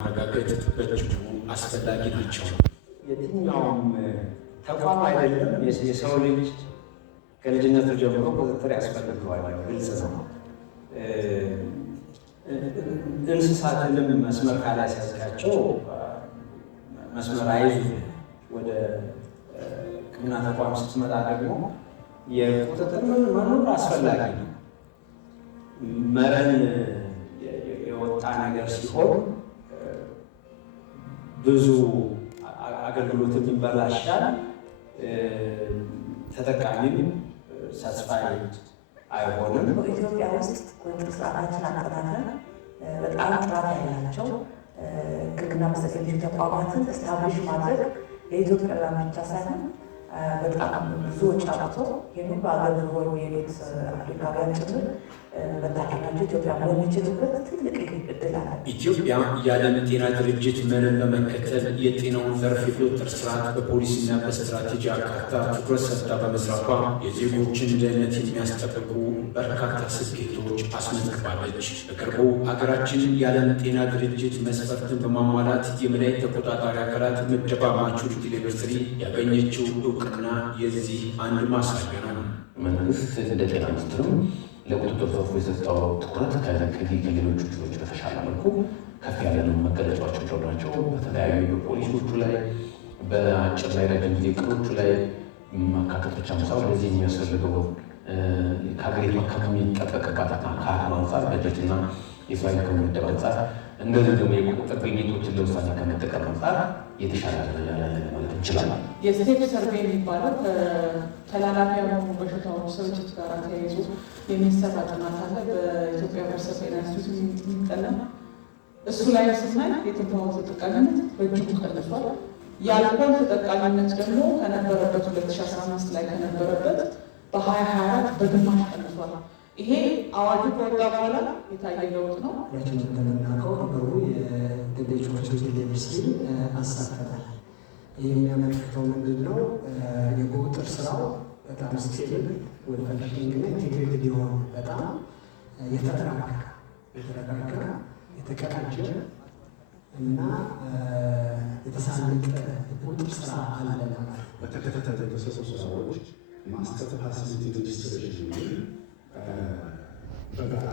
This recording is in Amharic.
ማረጋገጥ በእጅጉ አስፈላጊ ናቸው። የትኛውም ተቋም አይደለም የሰው ልጅ ከልጅነቱ ጀምሮ ቁጥጥር ያስፈልገዋል። ግልጽ ነው። እንስሳትንም መስመር ካላስያዝካቸው መስመር አይዙ። ወደ ሕክምና ተቋም ስትመጣ ደግሞ የቁጥጥር መኖር አስፈላጊ ነው። መረን የወጣ ነገር ሲሆን ብዙ አገልግሎትን ይበላሻል። ተጠቃሚም ሳትስፋይድ አይሆንም። ኢትዮጵያ ውስጥ ቁጥጥር ስርዓታችን አጠናክረን በጣም ጥራት ያላቸው ሕክምና መስጠት የሚችሉ ተቋማትን ስታብሊሽ ማድረግ የኢትዮጵያውያን ብቻ ሳይሆን በጣም ብዙ ወጪ አውጥቶ ይህንን በአገር ዞሮ የቤት አፍሪካውያን ጭምር በታካሚያቸው ኢትዮጵያ መሆን የሚችሉበት ትልቅ እድል አለ። ኢትዮጵያ የዓለም ጤና ድርጅት መርህን በመከተል የጤናውን ዘርፍ የቁጥጥር ስርዓት በፖሊሲና በስትራቴጂ አካታ ትኩረት ሰጥታ በመስራቷ የዜጎችን ደህንነት የሚያስጠብቁ በርካታ ስኬቶች አስመዝግባለች። በቅርቡ ሀገራችን የዓለም ጤና ድርጅት መስፈርትን በማሟላት የመድኃኒት ተቆጣጣሪ አካላት ምደባ ማቹሪቲ ሌቨል 3 ያገኘችው እውቅና የዚህ አንድ ማሳያ ነው። መንግስት እንደ ጤና ሚኒስትርም ለቁጥጥር ዘርፉ የሰጠው ትኩረት ከሌሎቹ ችሎች በተሻለ መልኩ ከፍ ያለ ነው። መገለጫቸው ናቸው። በተለያዩ ፖሊሲዎቹ ላይ በአጭር ላይ ረጅም ጊዜ እቅዶቹ ላይ ማካተት ብቻ ሳይሆን ለዚህ የሚያስፈልገው ከሀገሪቷ ከሚጠበቅባትና ከአቅም አንጻር በጀትና የሰው ኃይል ከመመደብ አንጻር እንደዚህ ደግሞ የቁጥጥር ግኝቶችን ለውሳኔ ከመጠቀም አንጻር የተሻለ ደረጃ ላይ ማለት እንችላለን። የስቴት ሰርቬይ የሚባለው ከተላላፊ ያልሆኑ በሽታዎች ስርጭት ጋር ተያይዞ የሚሰራ ጥናት አለ። በኢትዮጵያ ሕብረተሰብ ጤና ኢንስቲትዩት የሚጠና እሱ ላይ ስናይ የትንባሆ ተጠቃሚነት በእጅጉ ቀንሷል። የአልኮል ተጠቃሚነት ደግሞ ከነበረበት 2015 ላይ ከነበረበት በ2024 በግማሽ ቀንሷል። ይሄ አዋጁ ከወጣ በኋላ የታየ ለውጥ ነው። እንደምናውቀው ሀገሩ የደንበኞች ማቹሪቲ ሌቨል 3 አሳክተናል። ይህ የሚያመለክተው ምንድን ነው? የቁጥጥር ስራው በጣም ስቴብል ወደ ፈለግና ኢንቴግሬትድ የሆነ በጣም የተረጋጋ የተቀናጀ እና የተሳለጠ የቁጥጥር ስራ አለ ማለት ነው። በተከታታይ የተሰሩ ስራዎች ማስተር ፋሲሊቲ ሬጅስትሬሽን በጋራ